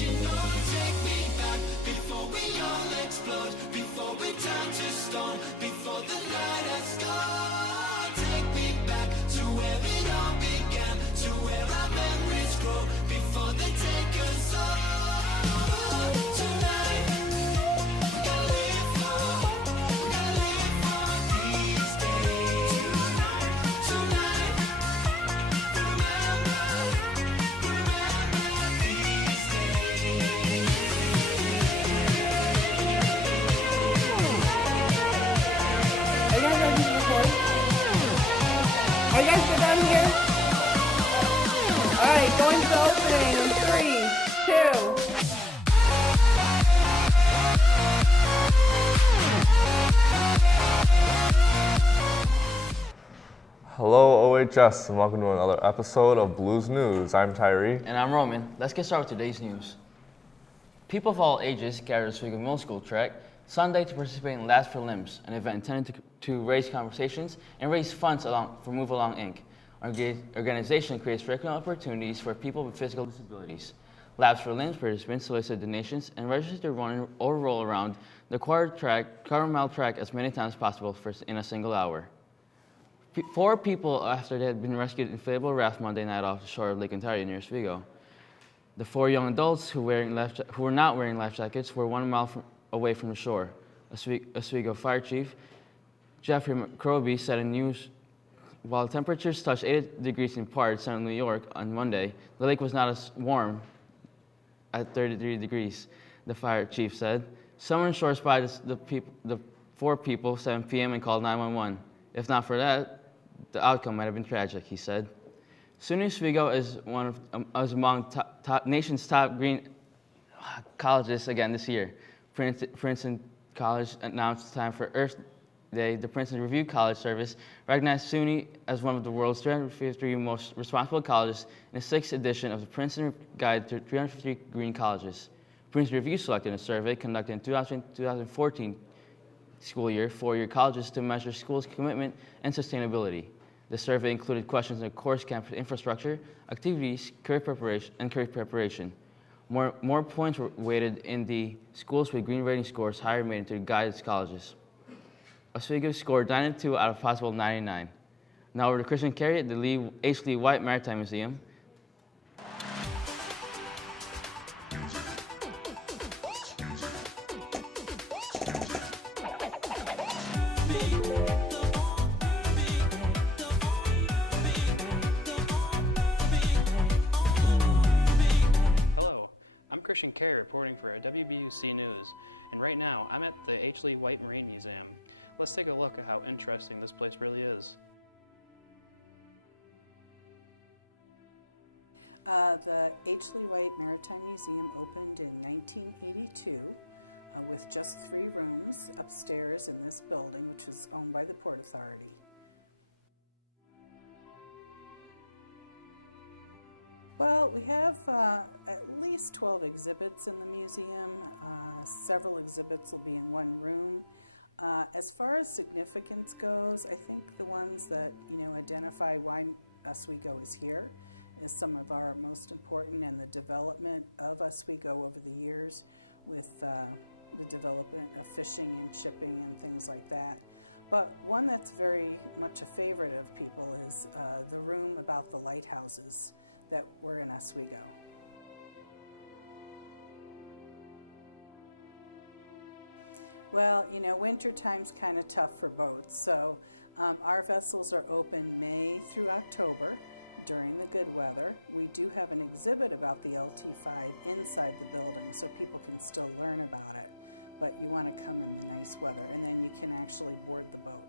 you know, take me back before we all explode, before we turn to stone, before the light has gone. Take me back to where it all began, to where our memories grow, before they take us all. Tonight, we gotta live for these days. Tonight, remember these days. Are you guys done here? All right, going to the opening in 3, 2. Hello OHS and welcome to another episode of Blues News. I'm Tyree. And I'm Roman. Let's get started with today's news. People of all ages gathered at Oswego Middle School track Sunday to participate in Labs for Limbs, an event intended to raise conversations and raise funds for Move Along Inc. Our organization creates recreational opportunities for people with physical disabilities. Labs for Limbs participants solicit donations and register to run or roll around the quarter-mile track as many times as possible in a single hour. 4 people after they had been rescued in inflatable raft Monday night off the shore of Lake Ontario near Oswego. The 4 young adults who were not wearing life jackets were 1 mile away from the shore. Oswego Fire Chief Jeffrey McCroby said in news, while temperatures touched 80 degrees in parts of New York on Monday, the lake was not as warm at 33 degrees, the fire chief said. Someone shore spotted the 4 people 7 p.m. and called 911. If not for that, the outcome might have been tragic, he said. SUNY Oswego is among nation's top green colleges again this year. Princeton College announced the time for Earth Day. The Princeton Review College Service recognized SUNY as one of the world's 353 most responsible colleges in the 6th edition of the Princeton Guide to 350 Green Colleges. Princeton Review selected a survey conducted in 2014 school year, 4-year colleges to measure schools' commitment and sustainability. The survey included questions on course campus infrastructure, activities, career preparation. More points were weighted in the schools with green rating scores higher made into guided colleges. Oswego scored 92 out of possible 99. Now over to Christian Carey at the H. Lee White Maritime Museum. Hello, I'm Christian Carey reporting for WBUC News, and right now I'm at the H. Lee White Marine Museum. Let's take a look at how interesting this place really is. The H. Lee White Maritime Museum opened in 1982 with just 3 rooms upstairs in this building, which is owned by the Port Authority. Well, we have at least 12 exhibits in the museum. Several exhibits will be in one room. As far as significance goes, I think the ones that identify why Oswego is here is some of our most important, and the development of Oswego over the years with the development of fishing and shipping and things like that. But one that's very much a favorite of people is the room about the lighthouses that were in Oswego. Well, winter time's kind of tough for boats, so our vessels are open May through October during the good weather. We do have an exhibit about the LT5 inside the building, so people can still learn about it, but you want to come in the nice weather, and then you can actually board the boat.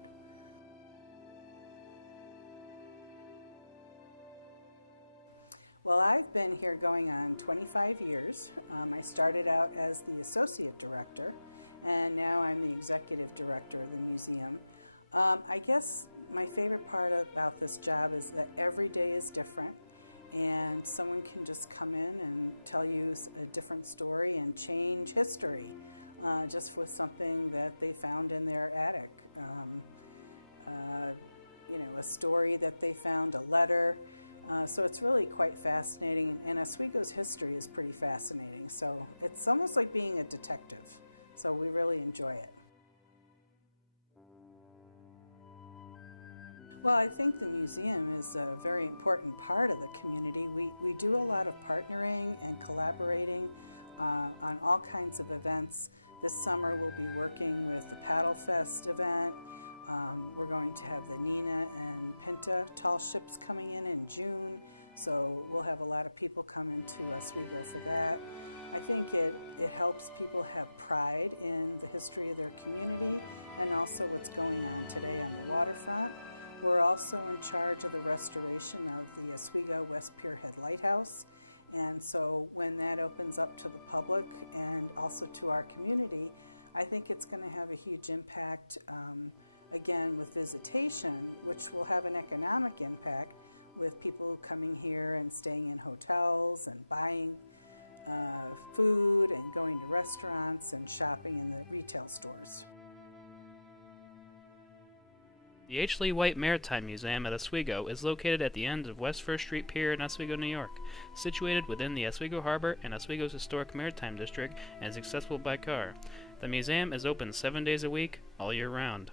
Well, I've been here going on 25 years. I started out as the associate director, and now I'm the executive director of the museum. I guess my favorite part about this job is that every day is different, and someone can just come in and tell you a different story and change history just with something that they found in their attic. A story that they found, a letter. So it's really quite fascinating, and Oswego's history is pretty fascinating. So it's almost like being a detective. So we really enjoy it. Well, I think the museum is a very important part of the community. We do a lot of partnering and collaborating on all kinds of events. This summer we'll be working with the Paddle Fest event. We're going to have the Nina and Pinta tall ships coming in June, so we'll have a lot of people come into Oswego for that. I think it helps people have pride in the history of their community and also what's going on today on the waterfront. We're also in charge of the restoration of the Oswego West Pier Head Lighthouse, and so when that opens up to the public and also to our community, I think it's going to have a huge impact, again, with visitation, which will have an economic impact with people coming here and staying in hotels and buying food and going to restaurants and shopping in the retail stores. The H. Lee White Maritime Museum at Oswego is located at the end of West 1st Street Pier in Oswego, New York, situated within the Oswego Harbor and Oswego's historic maritime district, and is accessible by car. The museum is open 7 days a week, all year round.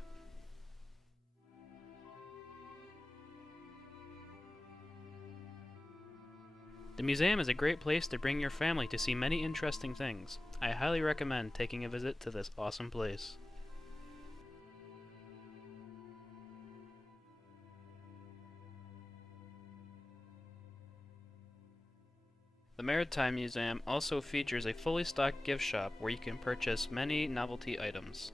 The museum is a great place to bring your family to see many interesting things. I highly recommend taking a visit to this awesome place. The Maritime Museum also features a fully stocked gift shop where you can purchase many novelty items.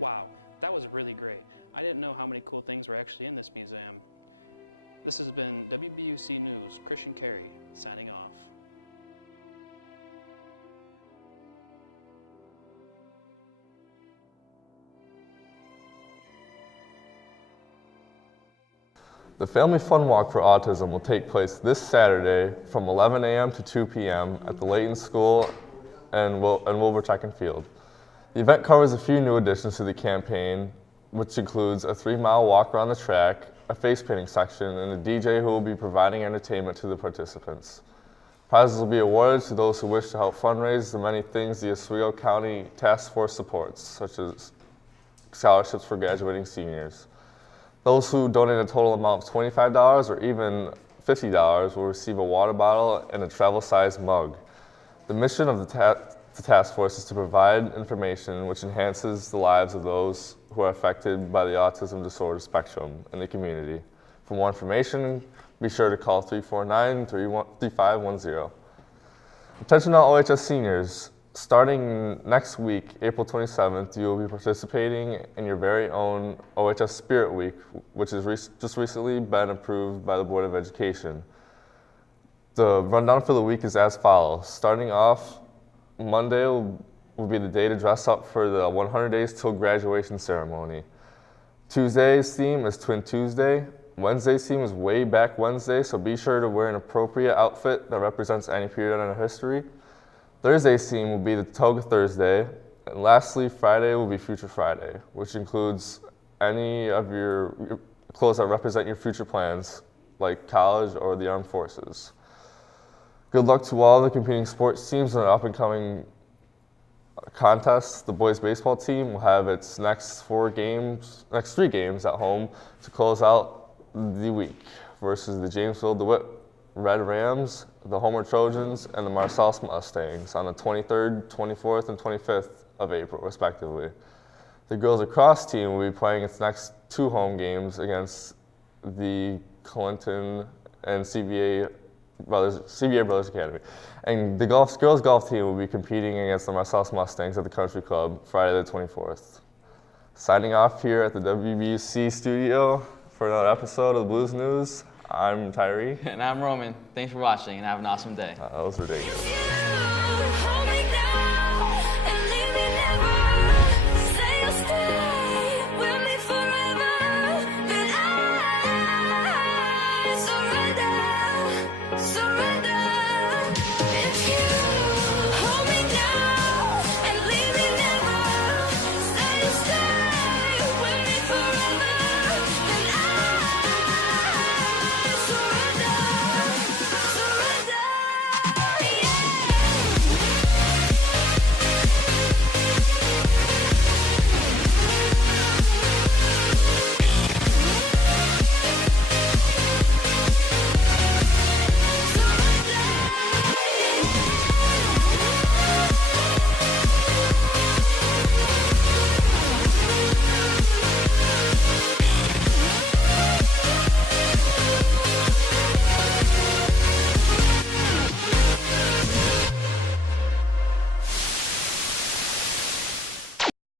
Wow, that was really great. I didn't know how many cool things were actually in this museum. This has been WBUC News, Christian Carey, signing off. The Family Fun Walk for Autism will take place this Saturday from 11 a.m. to 2 p.m. at the Layton School and Wilbur Track and Field. The event covers a few new additions to the campaign, which includes a 3-mile walk around the track, a face painting section, and a DJ who will be providing entertainment to the participants. Prizes will be awarded to those who wish to help fundraise the many things the Oswego County Task Force supports, such as scholarships for graduating seniors. Those who donate a total amount of $25 or even $50 will receive a water bottle and a travel-sized mug. The mission of the task force is to provide information which enhances the lives of those who are affected by the autism disorder spectrum in the community. For more information, be sure to call 349-3510. Attention all OHS seniors. Starting next week, April 27th, you will be participating in your very own OHS Spirit Week, which has just recently been approved by the Board of Education. The rundown for the week is as follows. Starting off, Monday will be the day to dress up for the 100 Days Till Graduation ceremony. Tuesday's theme is Twin Tuesday. Wednesday's theme is Way Back Wednesday, so be sure to wear an appropriate outfit that represents any period in our history. Thursday's theme will be the Toga Thursday, and lastly, Friday will be Future Friday, which includes any of your clothes that represent your future plans, like college or the armed forces. Good luck to all the competing sports teams in an up-and-coming contest. The boys baseball team will have its next 3 games at home to close out the week versus the Jamesville DeWitt Red Rams, the Homer Trojans, and the Marsalis Mustangs on the 23rd, 24th, and 25th of April, respectively. The girls lacrosse team will be playing its next 2 home games against the Clinton and CBA Brothers Academy. And the girls golf team will be competing against the Marsalis Mustangs at the Country Club Friday the 24th. Signing off here at the WBUC studio for another episode of Blues News. I'm Tyree. And I'm Roman. Thanks for watching and have an awesome day. That was ridiculous. Hold me down and leave me never